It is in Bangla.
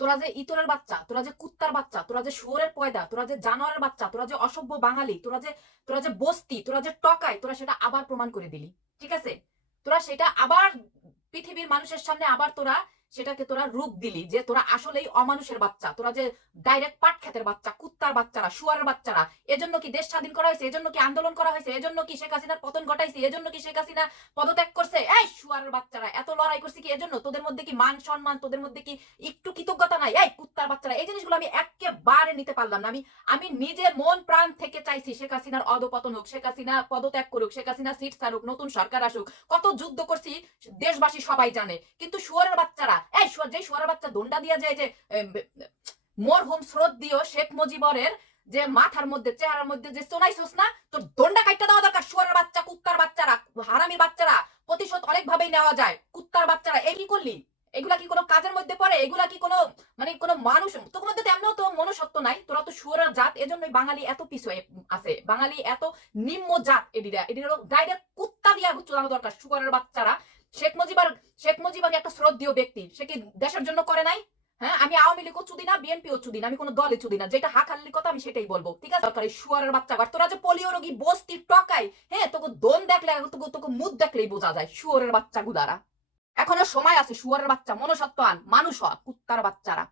তোরা যে ইতরের বাচ্চা, তোরা যে কুত্তার বাচ্চা, তোরা যে শুয়োরের পয়দা, তোরা যে জানোয়ারের বাচ্চা, তোরা যে অসভ্য বাঙালি, তোরা যে তোরা যে বস্তি, তোরা যে টকাই তোরা সেটা আবার প্রমাণ করে দিলি, ঠিক আছে? তোরা সেটা আবার পৃথিবীর মানুষের সামনে আবার তোরা সেটাকে তোরা রূপ দিলি যে তোরা আসলেই অমানুষের বাচ্চা, তোরা যে ডাইরেক্ট পাট খেতের বাচ্চা, কুত্তার বাচ্চারা, শুয়ারের বাচ্চারা, এজন্য কি দেশ স্বাধীন করা হয়েছে, এজন্য কি আন্দোলন করা হয়েছে, এজন্য কি শেখ হাসিনার পতন ঘটাইছে, এজন্য কি শেখ হাসিনা পদত্যাগ করছে? এই শুয়ারের বাচ্চারা, এত লড়াই করছে কি এজন্য? তোদের মধ্যে কি মান সম্মান, তোদের মধ্যে কি একটু কৃতজ্ঞতা নাই? এই কুত্তার বাচ্চারা, এই জিনিসগুলো আমি একেবারে নিতে পারলাম না। আমি আমি নিজে মন প্রাণ থেকে চাইছি শেখ হাসিনার অধপতন হোক, শেখ হাসিনা পদত্যাগ করুক, শেখ হাসিনা সিট ছাড়ুক, নতুন সরকার আসুক, কত যুদ্ধ করছি দেশবাসী সবাই জানে। কিন্তু শুয়ারের বাচ্চারা, এই যে শুয়ারের বাচ্চা দণ্ডা দিয়া যায় যে মরহুম স্রোত দিও শেখ মুজিবরের যে মাথার মধ্যে, চেহারার মধ্যে যে চোনাইছস না, তোর দণ্ডা কাটটা দেওয়া দরকার। শুয়ারের বাচ্চা, কুত্তার বাচ্চারা হারামি বাচ্চারা প্রতিশোধ অনেক ভাবেই নেওয়া যায়। কুত্তার বাচ্চারা, এ কি করলি? এগুলা কি কোনো কাজের মধ্যে পড়ে? এগুলা কি কোনো মানে কোনো মানুষ, তোর মধ্যে তো এমনিও তো মনুষ্যত্ব নাই। তোরা তো শুয়ারের জাত, এজন্যই বাঙালি এত পিছু আছে। বাঙালি এত নিম্ন জাত এদিরা। এদিরা ডাইরেক্ট কুত্তা দিয়া চলানো দরকার শুয়ারের বাচ্চারা। শেখ মুজিবার শেখ মুজিবার একটা শ্রদ্ধেয় ব্যক্তি। সে কি দেশের জন্য করে নাই? হ্যাঁ আমি আওয়ামী লীগও চুদি না বিএনপিও চুদি না আমি কোনো দলে চুদি না যেটা হাক কথা আমি সেটাই বলব। ঠিক আছে? সরকারি শুয়ারের বাচ্চা। আর তোরা যে পোলিও রোগী বস্তি টকাই হ্যাঁ তোকে দেখলে তোকে তোকে মুখ দেখলেই বোঝা যায়, শুয়ারের বাচ্চা গুদারা এখনও সময় আছে শুয়োরের বাচ্চা, মনুষ্যত্ব আন, মানুষ হ কুত্তার বাচ্চারা।